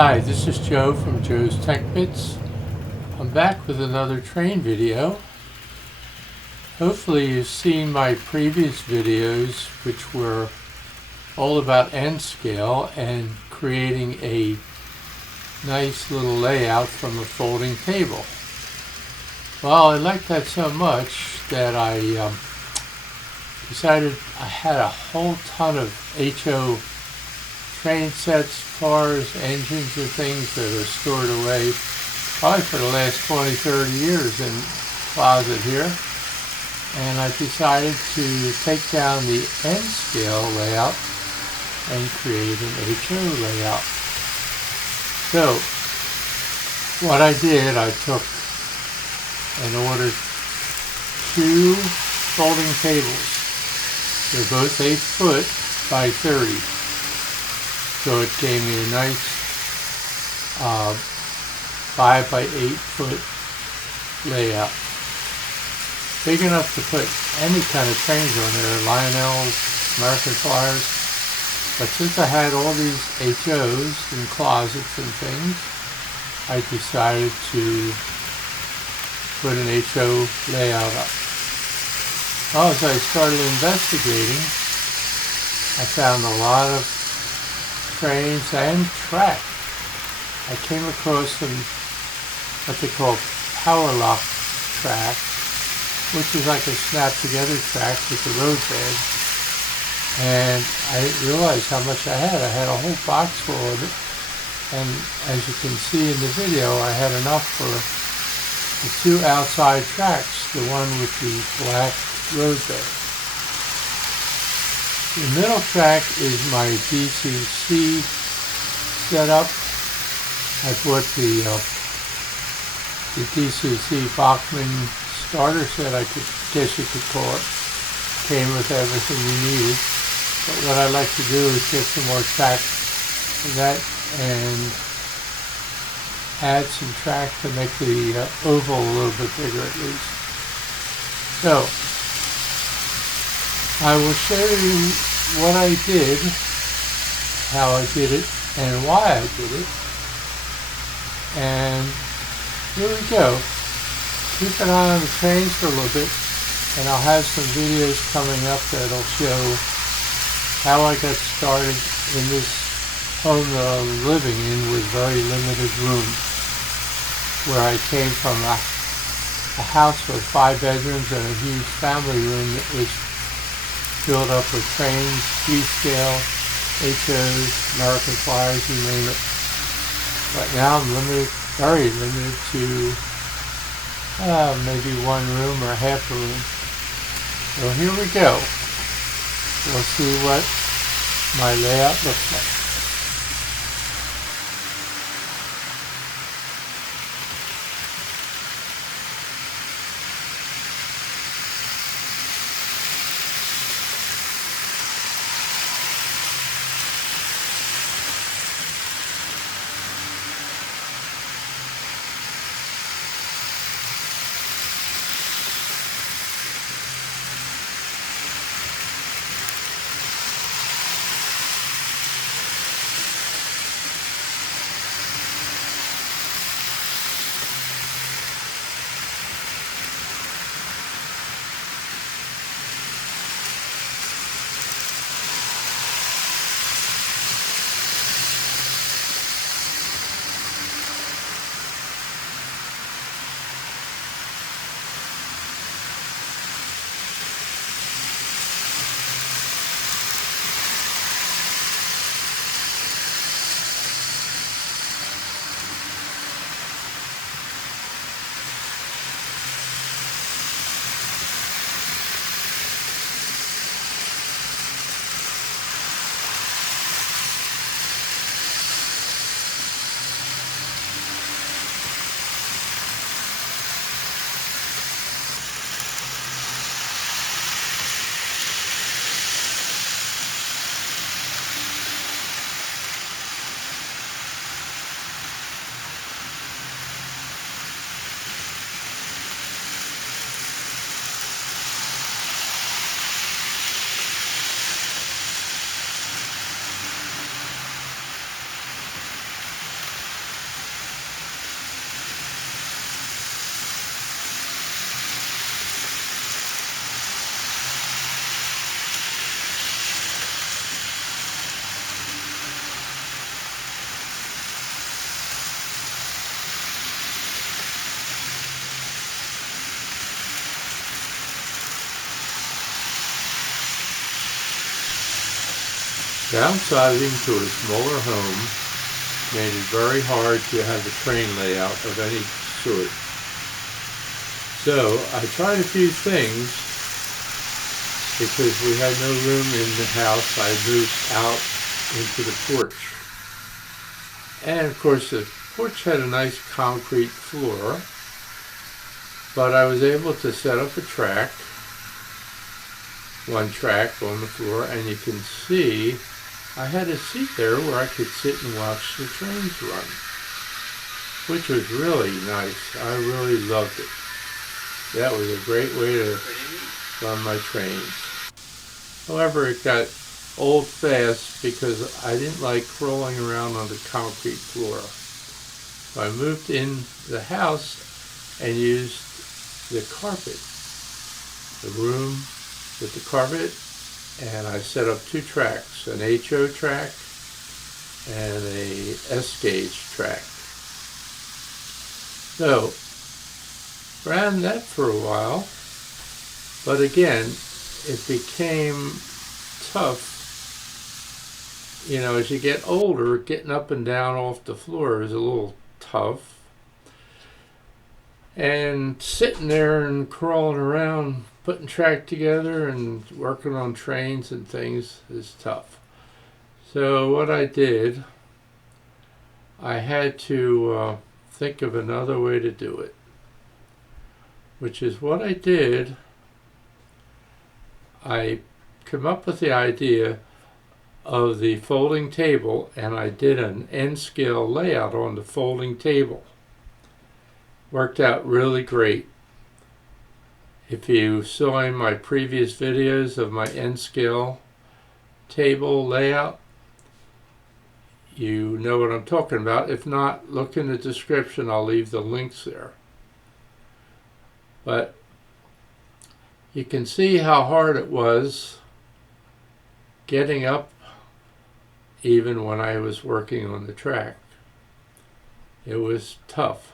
Hi, this is Joe from Joe's Tech Bits. I'm back with another train video. Hopefully you've seen my previous videos, which were all about N scale and creating a nice little layout from a folding table. Well, I liked that so much that I decided I had a whole ton of HO train sets, cars, engines, and things that are stored away probably for the last 20-30 years in the closet here. And I decided to take down the N scale layout and create an HO layout. So what I did, I took and ordered two folding tables. They're both 8 foot by 30. So it gave me a nice 5 by 8 foot layout. Big enough to put any kind of trains on there, Lionels, American Flyers. But since I had all these HOs and closets and things, I decided to put an HO layout up. Well, as I started investigating, I found a lot of trains and track. I came across some what they call power lock track, which is like a snap together track with a road bed. And I didn't realize how much I had. I had a whole box full of it. And as you can see in the video, I had enough for the two outside tracks, the one with the black road bed. The middle track is my DCC setup. I bought the DCC Bachmann starter set, I guess you could call it. Came with everything you needed. But what I like to do is get some more track for that and add some track to make the oval a little bit bigger at least. So I will show you what I did, how I did it, and why I did it. And here we go. Keep an eye on the trains for a little bit, and I'll have some videos coming up that'll show how I got started in this home that I'm living in with very limited room. Where I came from a house with 5 bedrooms and a huge family room that was filled up with trains, B-scale, HOs, American Flyers, you name it. But now I'm limited, very limited to maybe one room or half a room. So here we go. We'll see what my layout looks like. Downsizing to a smaller home made it very hard to have a train layout of any sort. So I tried a few things. Because we had no room in the house, I moved out into the porch. And of course the porch had a nice concrete floor, but I was able to set up a track, one track on the floor, and you can see I had a seat there where I could sit and watch the trains run, which was really nice. I really loved it. That was a great way to run my trains. However, it got old fast because I didn't like crawling around on the concrete floor. So I moved in the house and used the carpet, the room with the carpet, and I set up two tracks, an HO track and a S-gauge track. So, ran that for a while, but again, it became tough. You know, as you get older, getting up and down off the floor is a little tough. And sitting there and crawling around, putting track together and working on trains and things is tough. So what I did, I had to think of another way to do it, which is what I did. I came up with the idea of the folding table, and I did an N-scale layout on the folding table. Worked out really great. If you saw in my previous videos of my N-scale table layout, you know what I'm talking about. If not, look in the description. I'll leave the links there. But you can see how hard it was getting up even when I was working on the track. It was tough.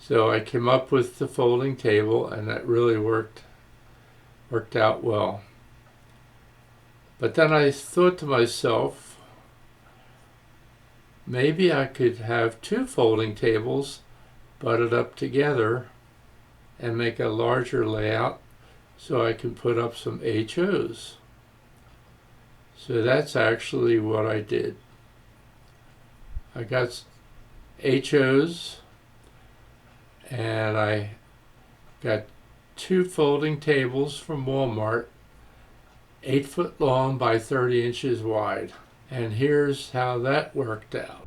So I came up with the folding table, and that really worked out well. But then I thought to myself, maybe I could have two folding tables butted up together and make a larger layout so I can put up some HOs. So that's actually what I did. I got HOs, and I got two folding tables from Walmart, 8 foot long by 30 inches wide. And here's how that worked out.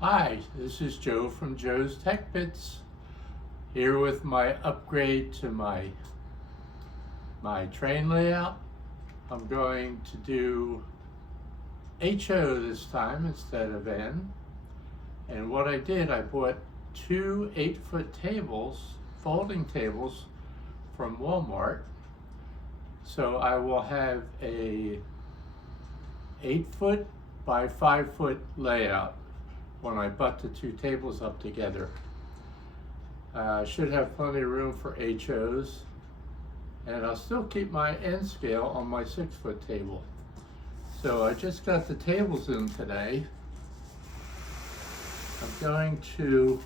Hi, this is Joe from Joe's Tech Bits, here with my upgrade to my train layout. I'm going to do HO this time instead of N. And what I did, I bought two 8-foot tables, folding tables from Walmart. So I will have a 8-foot by 5-foot layout when I butt the two tables up together. I should have plenty of room for HOs, and I'll still keep my N scale on my 6-foot table. So I just got the tables in today. I'm going to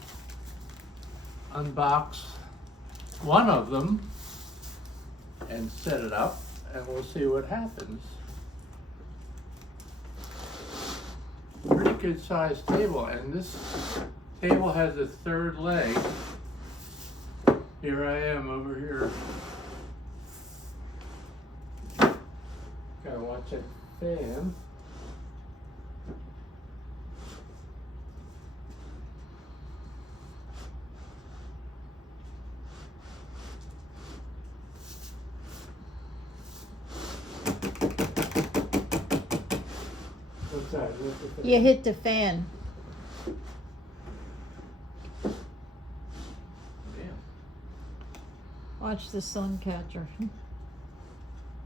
unbox one of them and set it up, and we'll see what happens. Pretty good sized table, and this table has a third leg. Here I am over here. Gotta watch that fan. What's that? You hit the fan. Watch the sun catcher. Is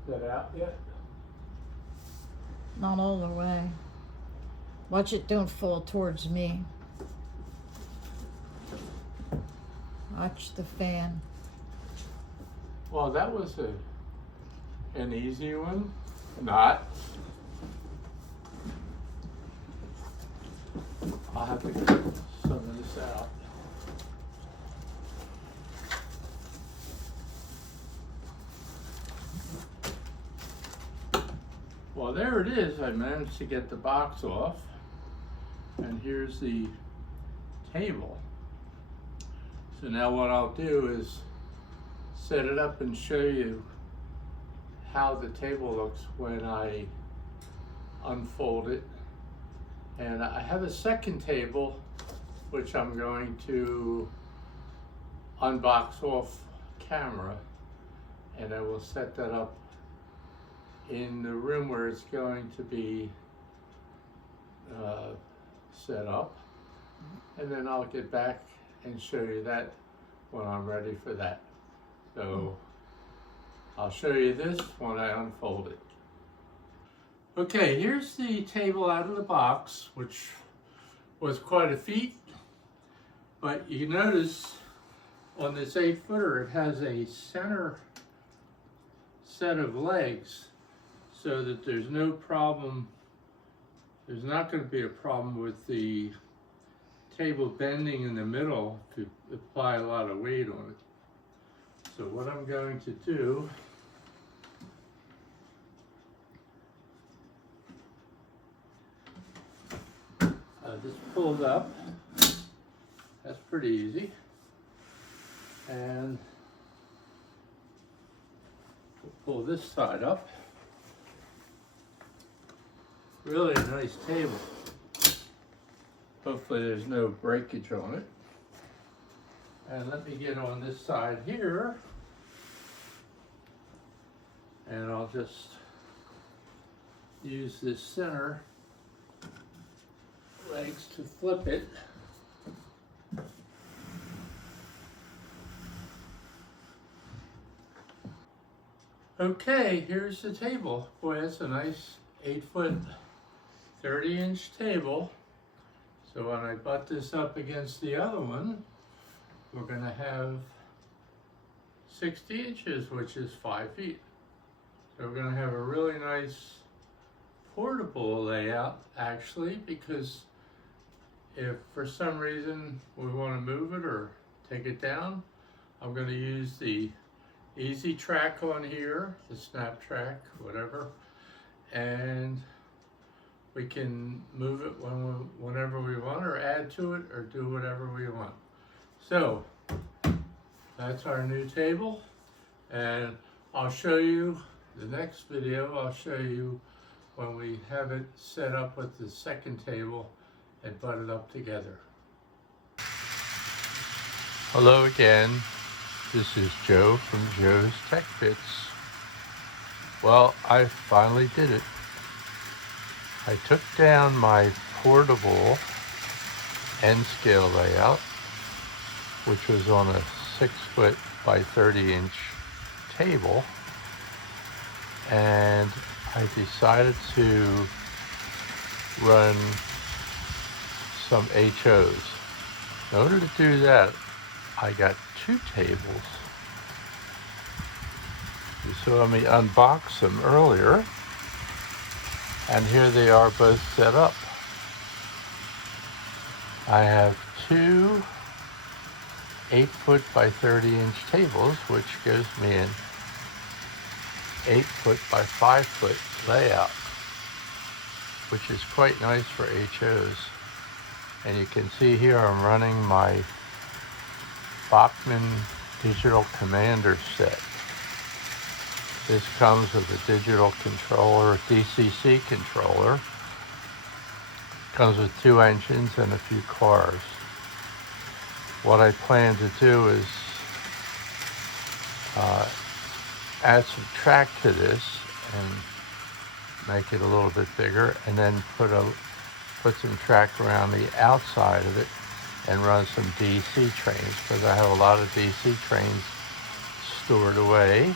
that out yet? Not all the way. Watch it don't fall towards me. Watch the fan. Well, that was an easy one. Not. I'll have to get some of this out. Well, there it is. I managed to get the box off. And here's the table. So now what I'll do is set it up and show you how the table looks when I unfold it. And I have a second table which I'm going to unbox off camera, and I will set that up in the room where it's going to be set up, and then I'll get back and show you that when I'm ready for that. So I'll show you this when I unfold it. Okay, here's the table out of the box, which was quite a feat, but you notice on this 8-footer it has a center set of legs so that there's no problem. There's not going to be a problem with the table bending in the middle if you apply a lot of weight on it. So what I'm going to do, just pull it up. That's pretty easy. And we'll pull this side up. Really a nice table. Hopefully there's no breakage on it. And let me get on this side here. And I'll just use this center legs to flip it. Okay, here's the table. Boy, that's a nice 8-foot, 30-inch table. So when I butt this up against the other one, we're going to have 60 inches, which is 5 feet. So we're going to have a really nice portable layout, actually, because if for some reason we want to move it or take it down, I'm going to use the easy track on here, the snap track, whatever, and we can move it whenever we want, or add to it, or do whatever we want. So that's our new table, and I'll show you the next video. I'll show you when we have it set up with the second table and butt it up together. Hello again. This is Joe from Joe's Tech Bits. Well, I finally did it. I took down my portable end scale layout, which was on a 6-foot by 30-inch table, and I decided to run some HOs. In order to do that, I got 2 tables. You saw me unbox them earlier, and here they are both set up. I have 2 8-foot by 30-inch tables, which gives me an 8-foot by 5-foot layout, which is quite nice for HOs. And you can see here I'm running my Bachmann Digital Commander set. This comes with a digital controller, DCC controller. Comes with 2 engines and a few cars. What I plan to do is add some track to this and make it a little bit bigger, and then put some track around the outside of it and run some DC trains, because I have a lot of DC trains stored away.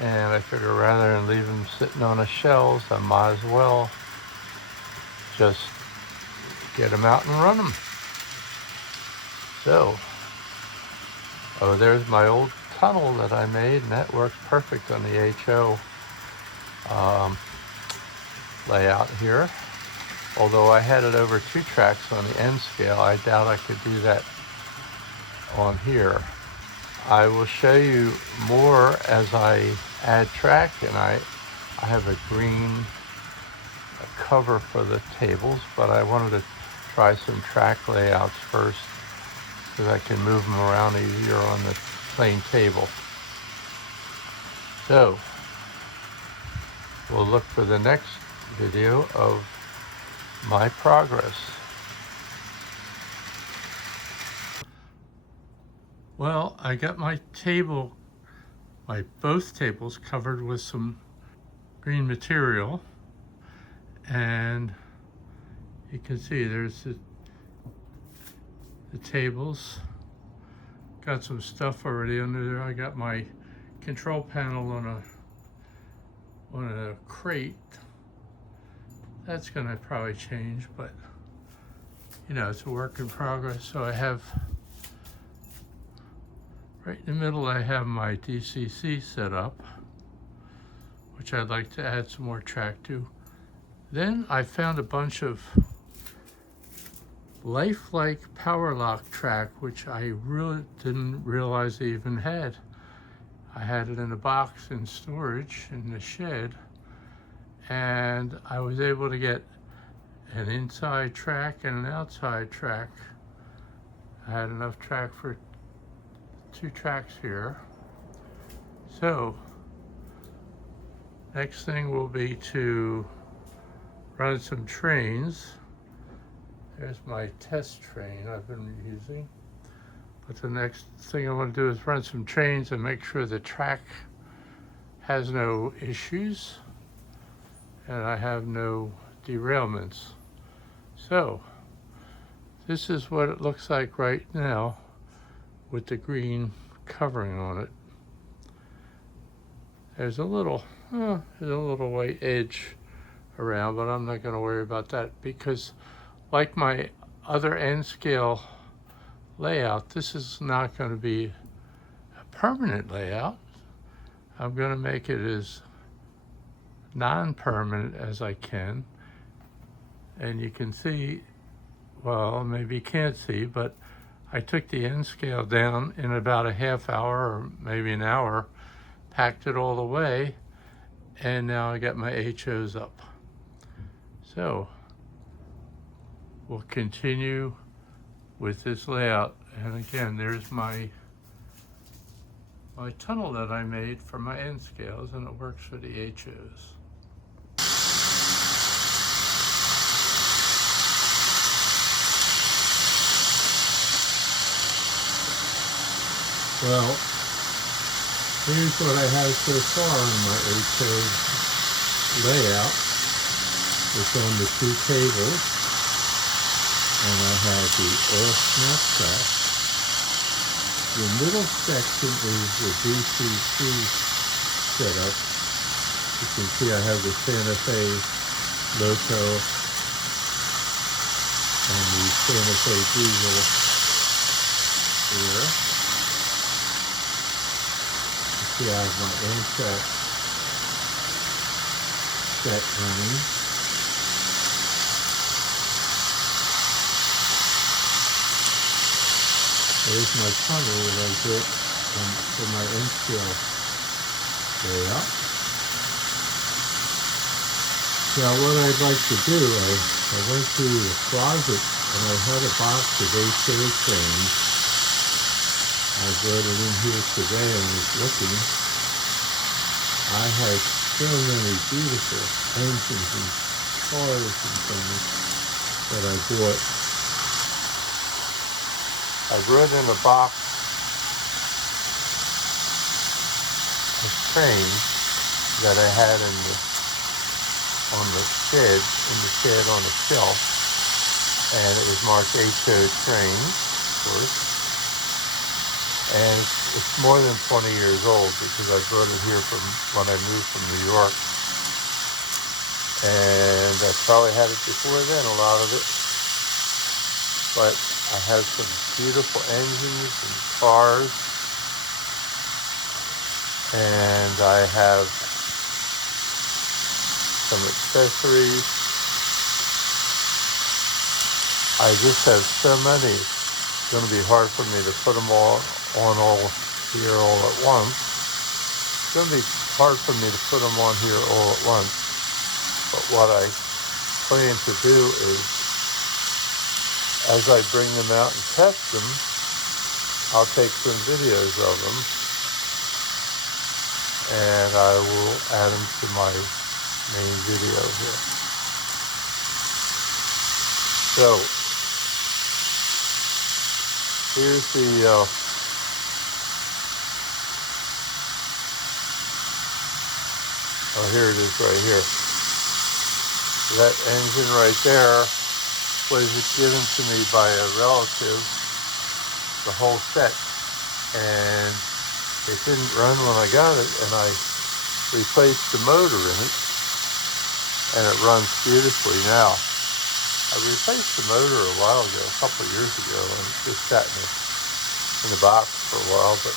And I figure rather than leave them sitting on the shelves, I might as well just get them out and run them. So, oh, there's my old tunnel that I made, and that works perfect on the HO layout here. Although I had it over 2 tracks on the N scale, I doubt I could do that on here. I will show you more as I add track, and I have a green cover for the tables, but I wanted to try some track layouts first so I can move them around easier on the plain table. So we'll look for the next video of my progress. Well, I got my both tables covered with some green material, and you can see there's the tables. Got some stuff already under there. I got my control panel on a crate. That's gonna probably change, but you know, it's a work in progress. So I have right in the middle, I have my DCC set up, which I'd like to add some more track to. Then I found a bunch of lifelike power lock track, which I really didn't realize I even had. I had it in a box in storage in the shed, and I was able to get an inside track and an outside track. I had enough track for 2 tracks here. So next thing will be to run some trains. There's my test train I've been using. But the next thing I want to do is run some trains and make sure the track has no issues and I have no derailments. So this is what it looks like right now with the green covering on it. There's a little white edge around, but I'm not going to worry about that because, like my other N scale layout, this is not going to be a permanent layout. I'm going to make it as non-permanent as I can. And you can see, well, maybe you can't see, but I took the N scale down in about a half hour or maybe an hour, packed it all away, and now I got my HOs up. So we'll continue with this layout. And again, there's my tunnel that I made for my N scales, and it works for the HOs. Well, here's what I have so far in my HO layout. It's on the 2 tables, and I have the oil snapshot. The middle section is the DCC setup. You can see I have the Santa Fe Loco and the Santa Fe Diesel here. You see I have my Amtrak set running. There's my tunnel that I built for my N-scale layout. Now what I'd like to do, I went to the closet and I had a box of HO trains. I brought it in here today and was looking. I had so many beautiful engines and cars and things that I bought. I brought in a box of trains that I had in the shed on a shelf, and it was marked HO trains, of course. And it's more than 20 years old because I brought it here from when I moved from New York, and I probably had it before then, a lot of it. But I have some beautiful engines and cars, and I have some accessories, I just have so many. It's going to be hard for me to put them all on all here all at once. It's going to be hard for me to put them on here all at once. But what I plan to do is, as I bring them out and test them, I'll take some videos of them and I will add them to my main video here. So, here's the oh, here it is right here. That engine right there was given to me by a relative, the whole set, and it didn't run when I got it, and I replaced the motor in it, and it runs beautifully now. I replaced the motor a while ago, a couple of years ago, and it just sat in the box for a while, but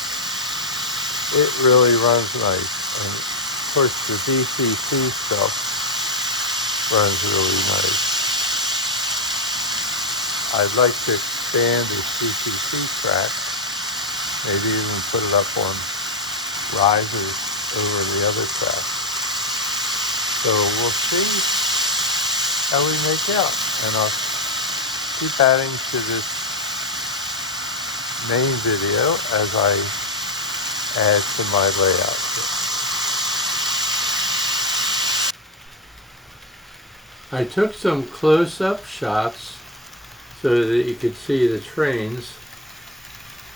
it really runs nice. And of course the DCC stuff runs really nice. I'd like to expand the DCC track, maybe even put it up on risers over the other track. So we'll see how we make out, and I'll keep adding to this main video as I add to my layout. I took some close-up shots so that you could see the trains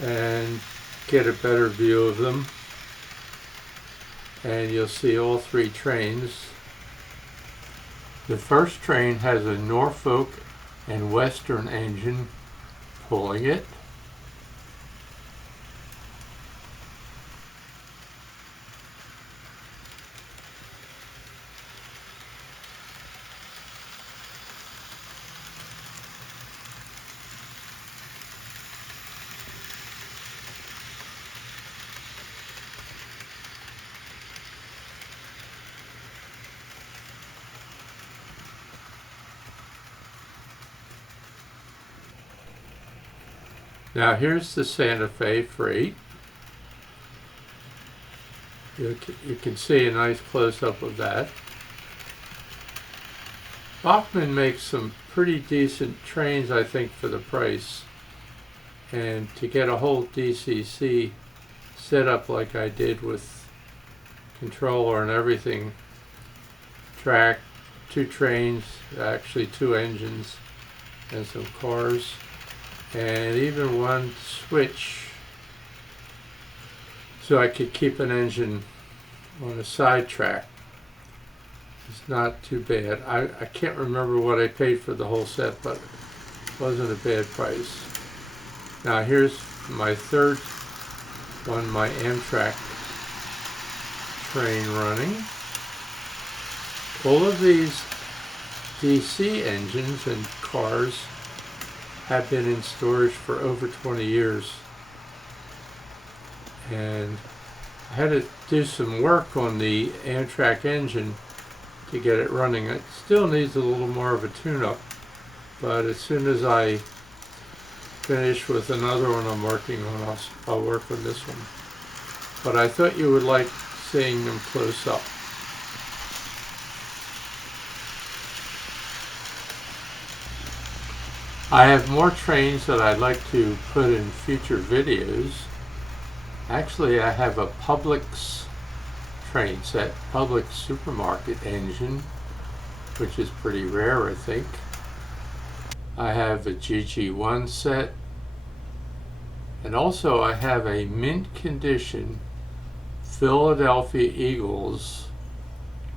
and get a better view of them, and you'll see all three trains. The first train has a Norfolk and Western engine pulling it. Now here's the Santa Fe freight. You can see a nice close-up of that. Bachmann makes some pretty decent trains, I think, for the price. And to get a whole DCC set up like I did with controller and everything, track, 2 trains, actually 2 engines, and some cars, and even 1 switch so I could keep an engine on a side track. It's not too bad. I can't remember what I paid for the whole set, but it wasn't a bad price. Now here's my third one, my Amtrak train running. All of these DC engines and cars have been in storage for over 20 years. And I had to do some work on the Amtrak engine to get it running. It still needs a little more of a tune-up, but as soon as I finish with another one I'm working on, I'll work on this one. But I thought you would like seeing them close up. I have more trains that I'd like to put in future videos. Actually, I have a Publix train set, Publix supermarket engine, which is pretty rare, I think. I have a GG1 set, and also I have a mint condition Philadelphia Eagles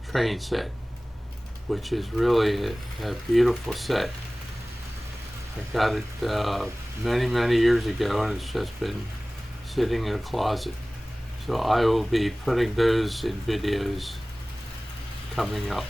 train set, which is really a beautiful set. I got it many years ago, and it's just been sitting in a closet. So I will be putting those in videos coming up.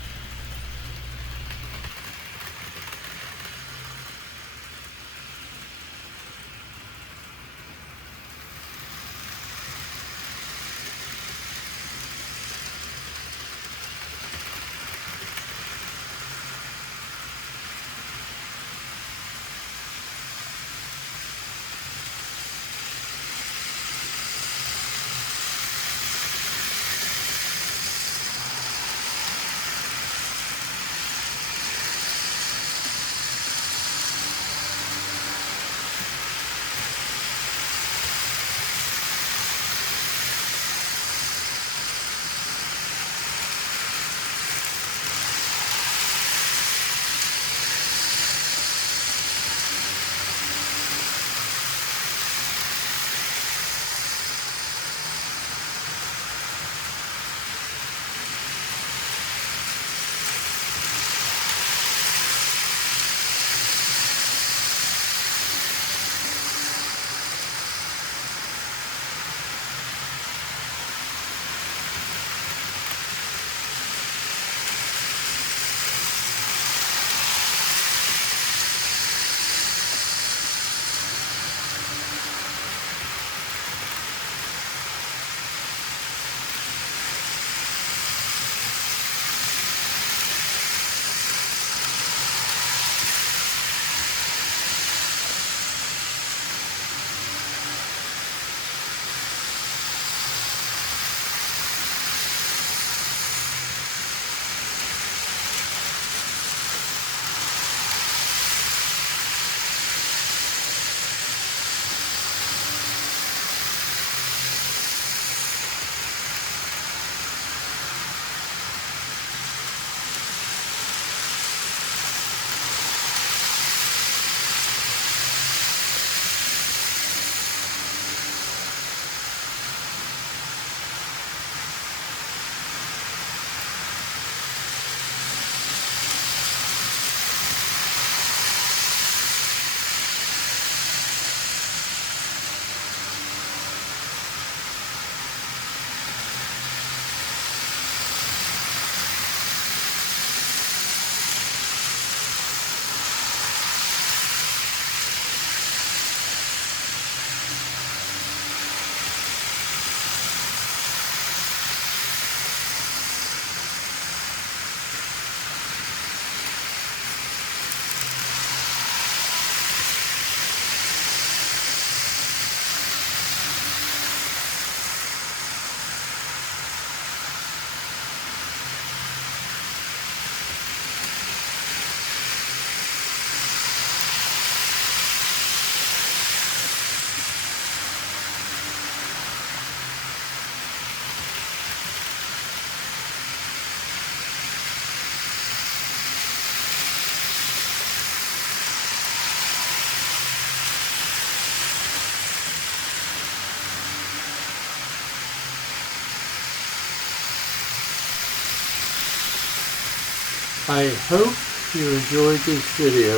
I hope you enjoyed this video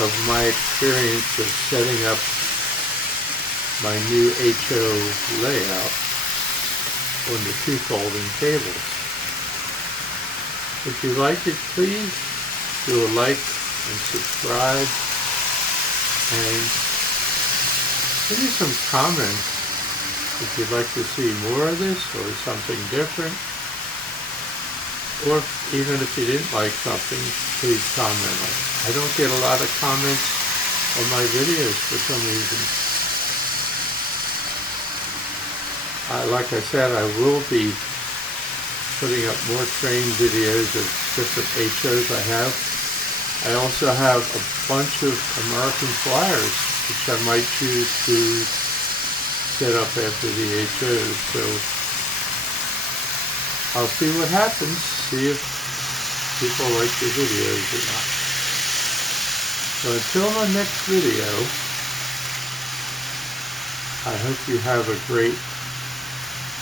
of my experience of setting up my new HO layout on the two folding tables. If you liked it, please do a like and subscribe, and give me some comments if you'd like to see more of this or something different, or even if you didn't like something, please comment on it. I don't get a lot of comments on my videos for some reason. Like I said, I will be putting up more train videos of different HOs I have. I also have a bunch of American flyers, which I might choose to set up after the HOs. So I'll see what happens, see if people like the videos or not. So until my next video, I hope you have a great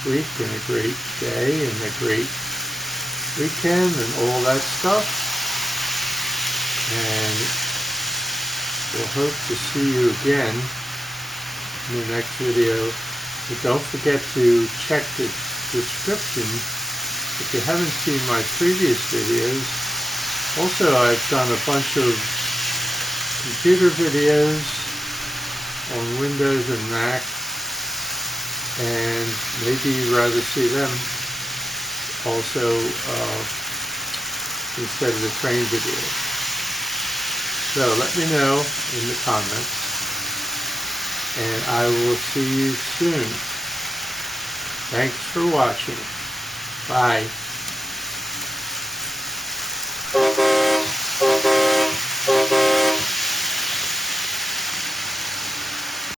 week and a great day and a great weekend and all that stuff. And we'll hope to see you again in the next video. But don't forget to check the description if you haven't seen my previous videos. Also, I've done a bunch of computer videos on Windows and Mac, and maybe you'd rather see them also instead of the train video. So let me know in the comments, and I will see you soon. Thanks for watching. Bye.